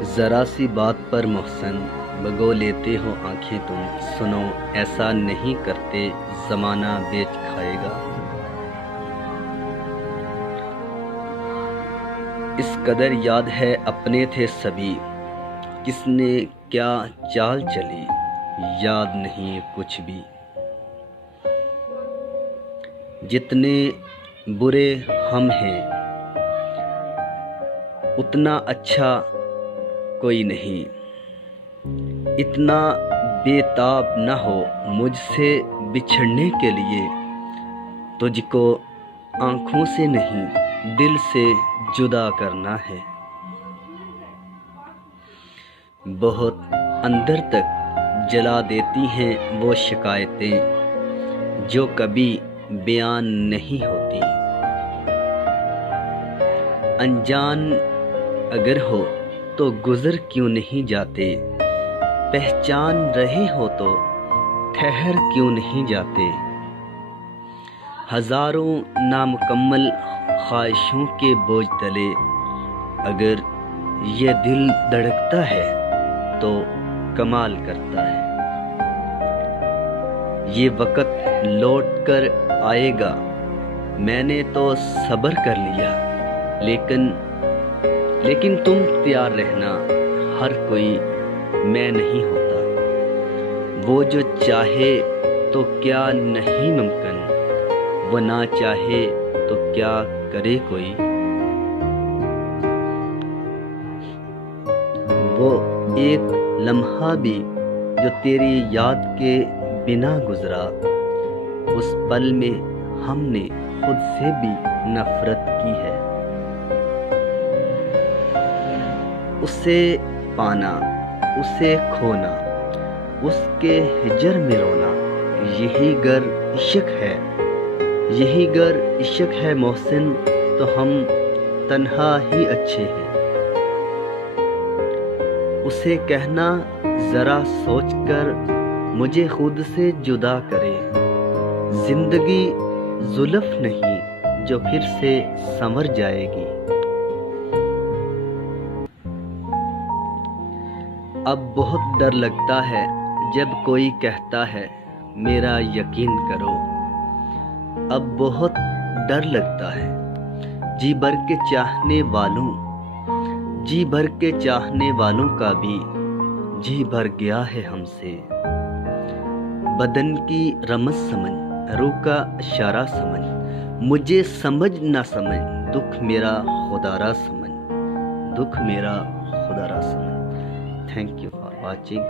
ज़रा सी बात पर मोहसिन भगो लेते हो आंखें तुम। सुनो ऐसा नहीं करते ज़माना बेच खाएगा। इस कदर याद है अपने थे सभी, किसने क्या चाल चली याद नहीं कुछ भी। जितने बुरे हम हैं उतना अच्छा कोई नहीं। इतना बेताब न हो मुझसे बिछड़ने के लिए। तुझको आँखों से नहीं दिल से जुदा करना है। बहुत अंदर तक जला देती हैं वो शिकायतें जो कभी बयान नहीं होती। अनजान अगर हो तो गुज़र क्यों नहीं जाते। पहचान रहे हो तो ठहर क्यों नहीं जाते। हज़ारों नामुकम्मल ख्वाहिशों के बोझ तले अगर ये दिल धड़कता है तो कमाल करता है। ये वक़्त लौट कर आएगा मैंने तो सब्र कर लिया। लेकिन तुम तैयार रहना, हर कोई मैं नहीं होता। वो जो चाहे तो क्या नहीं मुमकिन, वो ना चाहे तो क्या करे कोई। वो एक लम्हा भी जो तेरी याद के बिना गुजरा, उस पल में हमने खुद से भी नफरत की है। उसे पाना, उसे खोना, उसके हिजर में रोना, यही गर इश्क है, यही गर इश्क है मोहसिन, तो हम तन्हा ही अच्छे हैं। उसे कहना ज़रा सोच कर मुझे खुद से जुदा करे। जिंदगी जुल्फ नहीं जो फिर से संवर जाएगी। अब बहुत डर लगता है जब कोई कहता है मेरा यकीन करो। अब बहुत डर लगता है जी भर के चाहने वालों का भी जी भर गया है हमसे। बदन की रमज समझ, रूह का इशारा समझ, मुझे समझ ना समझ, दुख मेरा खुदारा समझ, दुख मेरा खुदारा समझ। Thank you for watching.